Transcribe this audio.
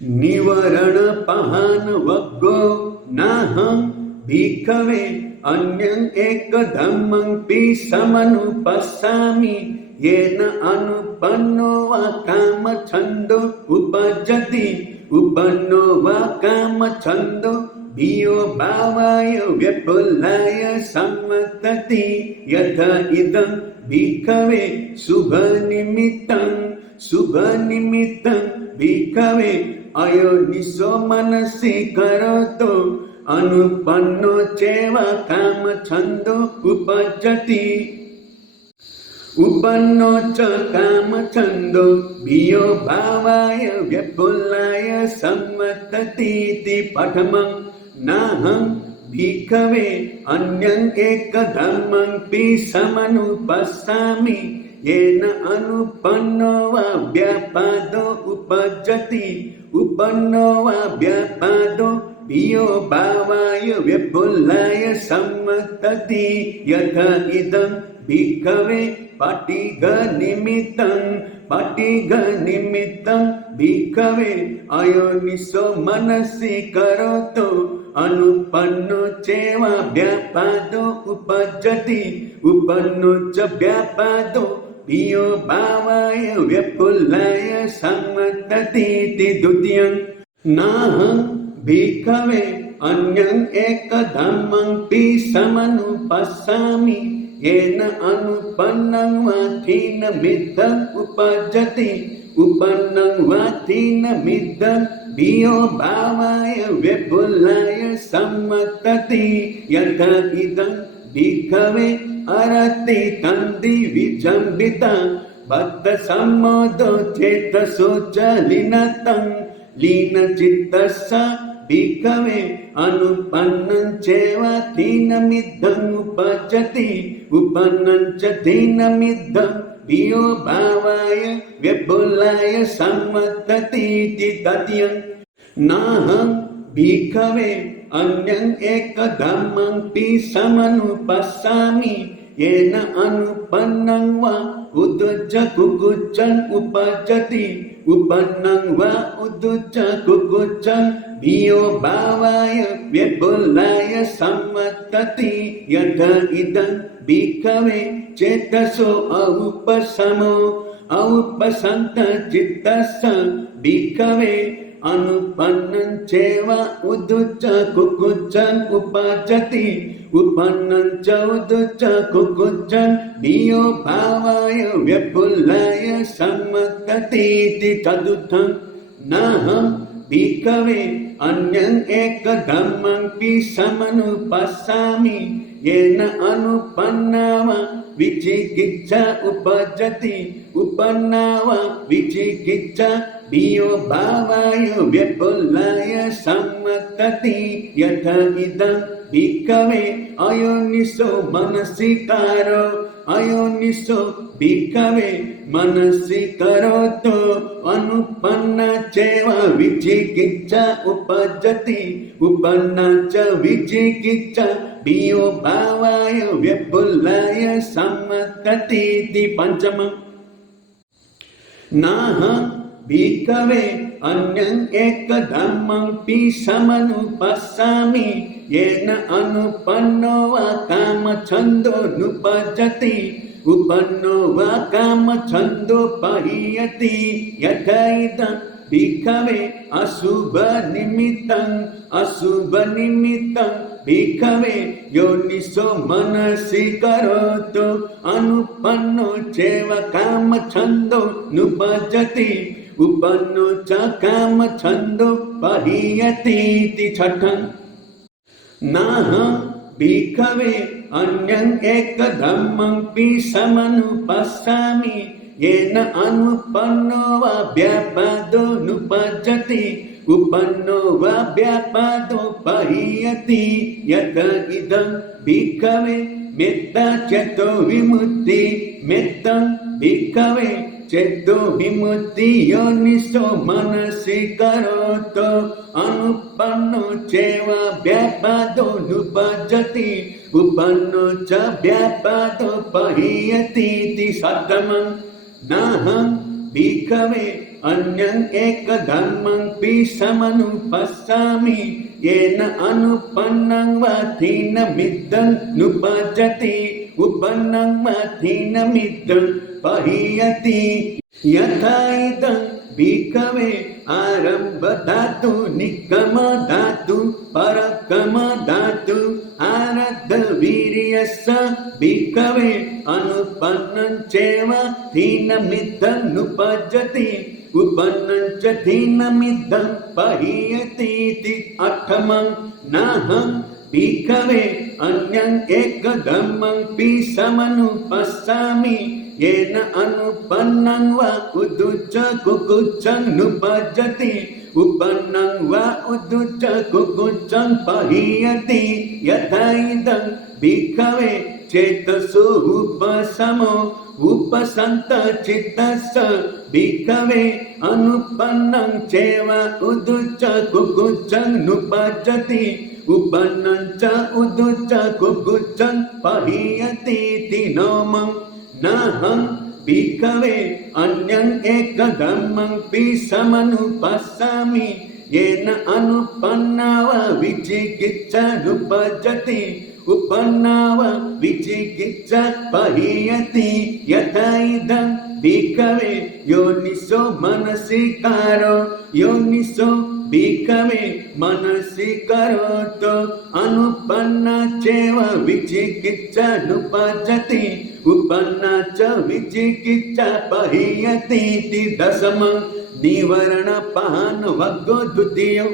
निवरण पहान वग्गो नाहं भिक्खवे अन्यं एकदमं समनुपस्सामि येन अनुपन्नो वा कामछन्दो उपजति उपन्नो वा कामछन्दो भियो भावाय व्यपुलाय सम्मतति यथा इदं भिक्खवे शुभनिमित्तं भिक्खवे अयोनिसो मनसि करोतु अनुपन्नो चैव कामछन्दो उपजति उपन्नो च कामछन्दो भियो भावाय व्यपुलाय सम्मततीति पठमं नाहं भिक्खवे अन्यं एकदमं समनुपस्सामि येन अनुपन्नो वा व्यापादो उपजति उपन्नो वा व्यापादो भियो भावाय व्यपुलाय सम्मतति यथा इदं भिक्खवे पटिघनिमित्तं भिक्खवे अयोनिसो मनसि करोतु अनुपन्नो चैव व्यापादो उपजति उपन्नो च व्यापादो भियो भावाय व्यपुलाय सम्मततीति द्वितीयं नाहं भिक्खवे अन्यं एकदमं समनुपस्सामि येन अनुपन्नं वा थीनमिद्धम् उपजति उपन्नं वा थीनमिद्धं भियो भावाय व्यपुलाय सम्मतति यथा इदं भिक्खवे अरति तन्ति विजम्बिता भक्तसम्मोदो चेतसो च लीनचित्तस्य भिक्खवे अनुपन्नं चैव थीनमिद्धम् उपजति उपन्नं च थीनमिद्धं भियो भावाय व्यपुलाय सम्मततीति तृतीयं नाहं भिक्खवे अन्यं एकदमं समनुपस्सामि येन अनुपन्नं वा उदुच्च कुकुच्चं उपजति उपन्नं वा उदुच्च कुकुच्चं भियो भावाय व्यपुलाय सम्मतति यथा इदं भिक्खवे चेतसो औपसन्त चित्तस्य भिक्खवे अनुपन्नं चैव उदुच्च कुकुच्चं उपजति उपन्नं च उदुच्च कुकुच्चं भियो भावाय व्यपुलाय सम्मततीति चतुर्थं नाहं भिक्खवे अन्यं एकदमं समनुपस्सामि येन अनुपन्ना वा विचिकित्सा उपजति उपन्ना वा विचिकित्सा भियो भावाय व्यपुलाय सम्मतति यथा इदं भिक्खवे अयोनिसो भिक्खवे मनसि करोतु अनुपन्ना चैव विचिकित्सा उपजति उपन्ना च विचिकित्सा भियो भावाय व्यपुलाय सम्मततीति पञ्चमं नाहं भिक्खवे अन्यं एकदमं समनुपस्सामि येन अनुपन्नो वा कामछन्दो नुपजति उपन्नो वा कामछन्दो पहीयति यथा इदं भिक्खवे अशुभनिमित्तं भिक्खवे योनिसो मनसि करोतु अनुपन्नो चैव कामछन्दो नुपजति उपन्नो च कामछन्दो पहीयतीति छठं नाहं भिक्खवे अन्यं एकदमं समनुपस्सामि येन अनुपन्नो वा व्यापादो नुपजति उपन्नो वा व्यापादो पहीयति यथा इदं भिक्खवे मेत्ता चेतो विमुक्ति मेत्तं भिक्खवे चेतो विमुक्ति योनिसो मनसि करोतु अनुपन्नो चैव व्यापादो नुपजति उपन्नो च व्यापादो पहीयतीति सप्तमं नाहं भिक्खवे अन्यं एकधर्मं समनुपस्सामि येन अनुपन्नं वा थीनमिद्धं नुपजति उपन्नं वा थीनमिद्धं पहीयति यथा इदं भिक्खवे आरम्भ धातु निगम धातु परगम धातु आरब्ध वीर्यस्य भिक्खवे अनुपन्नं चैव थीनमिद्धं नुपजति उपन्नं च थीनमिद्धं पहीयति इति अर्थमं नाहं भिक्खवे अन्यं एकधर्मं समनुपस्सामि येन अनुपन्नं वा उदुच्च कुकुच्चं नुपजति उपन्नं वा उदुच्च कुकुच्चं पहीयति यथा इदं भिक्खवे चेतसो उपशमो उपसन्तचित्तस्य भिक्खवे अनुपन्नं चैव उदुच्च कुकुच्चं नुपजति उपन्नं च उदुच्च कुकुच्चं पहीयति इति नोमं नाहं भिक्खवे अन्यं एकधर्मं समनुपस्सामि येन अनुपन्ना वा विचिकित्सा नुपजति उपन्ना वा विचिकित्सा पहीयति यथा इदं भिक्खवे योनिसो मनसिकारो योनिसो भिक्खवे मनसि करोतु अनुपन्ना चैव विचिकित्सा नुपजति उपन्ना च विचिकित्सा पहीयति इति दशमं निवरणपान वग्गो द्वितीयो